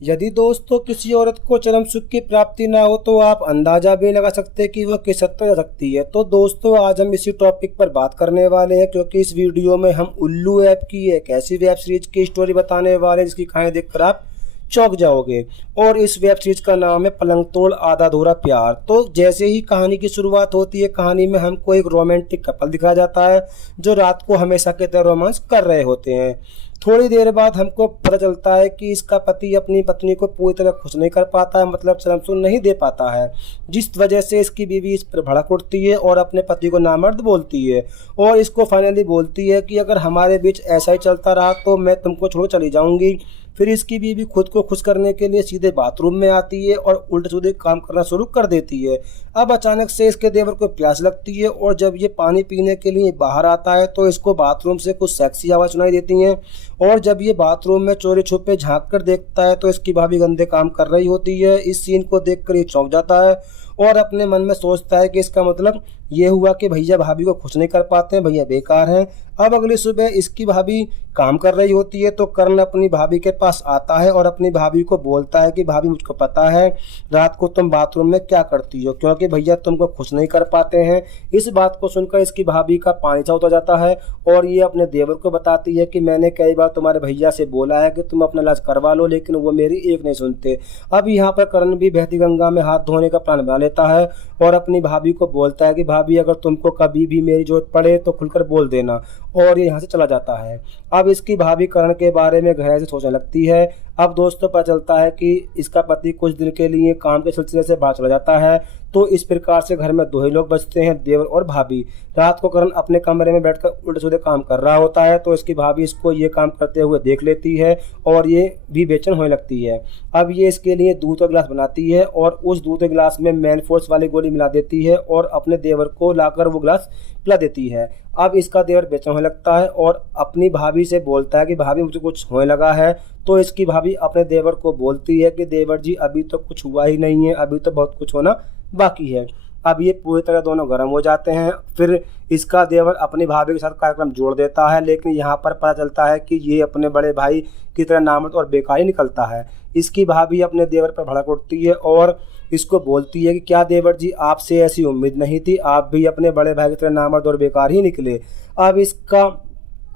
यदि दोस्तों किसी औरत को चरम सुख की प्राप्ति ना हो तो आप अंदाजा भी लगा सकते हैं कि वह किस हद तक जा सकती है। तो दोस्तों आज हम इसी टॉपिक पर बात करने वाले हैं, क्योंकि इस वीडियो में हम उल्लू ऐप की एक ऐसी वेब सीरीज की स्टोरी बताने वाले हैं जिसकी कहानी देखकर आप चौंक जाओगे। और इस वेब सीरीज का नाम है पलंग तोड़ आधा अधूरा प्यार। तो जैसे ही कहानी की शुरुआत होती है, कहानी में हमको एक रोमांटिक कपल दिखाया जाता है जो रात को हमेशा की तरह रोमांस कर रहे होते हैं। थोड़ी देर बाद हमको पता चलता है कि इसका पति अपनी पत्नी को पूरी तरह खुश नहीं कर पाता है, मतलब चरम सुख नहीं दे पाता है, जिस वजह से इसकी बीवी इस पर भड़क उठती है और अपने पति को नामर्द बोलती है और इसको फाइनली बोलती है कि अगर हमारे बीच ऐसा ही चलता रहा तो मैं तुमको छोड़ चली जाऊंगी। फिर इसकी बीवी खुद को खुश करने के लिए सीधे बाथरूम में आती है और उल्टे सीधे काम करना शुरू कर देती है। अब अचानक से इसके देवर को प्यास लगती है और जब ये पानी पीने के लिए बाहर आता है तो इसको बाथरूम से कुछ सेक्सी आवाज़ सुनाई देती हैं। और जब ये बाथरूम में चोरी छुपे झांक कर देखता है तो इसकी भाभी गंदे काम कर रही होती है। इस सीन को देखकर ये चौंक जाता है और अपने मन में सोचता है कि इसका मतलब ये हुआ कि भैया भाभी को खुश नहीं कर पाते हैं, भैया बेकार हैं। अब अगली सुबह इसकी भाभी काम कर रही होती है तो कर्ण अपनी भाभी के पास आता है और अपनी भाभी को बोलता है कि भाभी मुझको पता है रात को तुम बाथरूम में क्या करती हो, क्योंकि भैया तुमको खुश नहीं कर पाते हैं। इस बात को सुनकर इसकी भाभी का पानी सा उतर जाता है और ये अपने देवर को बताती है कि मैंने कई बार तुम्हारे भैया से बोला है कि तुम अपना इलाज करवा लो, लेकिन वो मेरी एक नहीं सुनते। अब यहाँ पर कर्ण भी बहती गंगा में हाथ धोने का प्लान बना लेता है और अपनी भाभी को बोलता है कि भाभी अगर तुमको कभी भी मेरी जरूरत पड़े तो खुलकर बोल देना, और ये यहाँ से चला जाता है। अब इसकी भाभी कर्ण के बारे में गहराई से सोचने लगती है। अब दोस्तों पता चलता है कि इसका पति कुछ दिन के लिए काम के सिलसिले से बाहर चला जाता है। तो इस प्रकार से घर में दो ही लोग बचते हैं, देवर और भाभी। रात को कर्ण अपने कमरे में बैठकर उल्टे सीधे काम कर रहा होता है तो इसकी भाभी इसको ये काम करते हुए देख लेती है और ये भी बेचैन होने लगती है। अब ये इसके लिए दूध का गिलास बनाती है और उस दूध के गिलास में मैन फोर्स वाली गोली मिला देती है और अपने देवर को लाकर वो गिलास पिला देती है। अब इसका देवर बेचैन होने लगता है और अपनी भाभी से बोलता है कि भाभी मुझे कुछ होने लगा है। तो इसकी भाभी अपने देवर को बोलती है कि देवर जी अभी तो कुछ हुआ ही नहीं है, अभी तो बहुत कुछ होना बाकी है। अब ये पूरी तरह दोनों गर्म हो जाते हैं। फिर इसका देवर अपनी भाभी के साथ कार्यक्रम जोड़ देता है, लेकिन यहाँ पर पता चलता है कि ये अपने बड़े भाई की तरह नामर्द और बेकार ही निकलता है। इसकी भाभी अपने देवर पर भड़क उठती है और इसको बोलती है कि क्या देवर जी आपसे ऐसी उम्मीद नहीं थी, आप भी अपने बड़े भाई की तरह नामर्द और बेकार ही निकले। अब इसका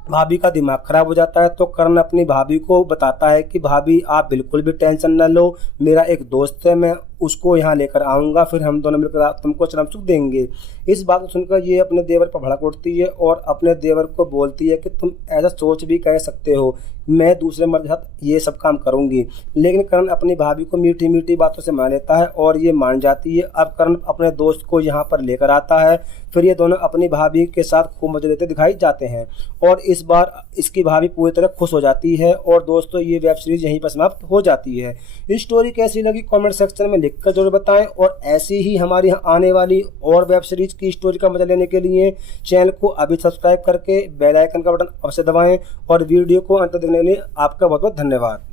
भाभी का दिमाग खराब हो जाता है तो कर्ण अपनी भाभी को बताता है कि भाभी आप बिल्कुल भी टेंशन न लो, मेरा एक दोस्त है, मैं उसको यहाँ लेकर आऊँगा, फिर हम दोनों मिलकर तुमको चरम सुख देंगे। इस बात को सुनकर ये अपने देवर पर भड़क उठती है और अपने देवर को बोलती है कि तुम ऐसा सोच भी कह सकते हो, मैं दूसरे मर्द के साथ ये सब काम करूँगी। लेकिन कर्ण अपनी भाभी को मीठी मीठी बातों से मान लेता है और ये मान जाती है। अब कर्ण अपने दोस्त को यहाँ पर लेकर आता है। फिर ये दोनों अपनी भाभी के साथ खूब मजे लेते दिखाई जाते हैं और इस बार इसकी भाभी पूरी तरह खुश हो जाती है। और दोस्तों ये वेब सीरीज यहीं पर समाप्त हो जाती है। इस स्टोरी कैसी लगी कमेंट सेक्शन में लिखकर जरूर बताएं और ऐसी ही हमारी आने वाली और वेब सीरीज की स्टोरी का मजा लेने के लिए चैनल को अभी सब्सक्राइब करके बेल आइकन का बटन अवश्य दबाएं और वीडियो को अंत तक देखने के लिए आपका बहुत बहुत धन्यवाद।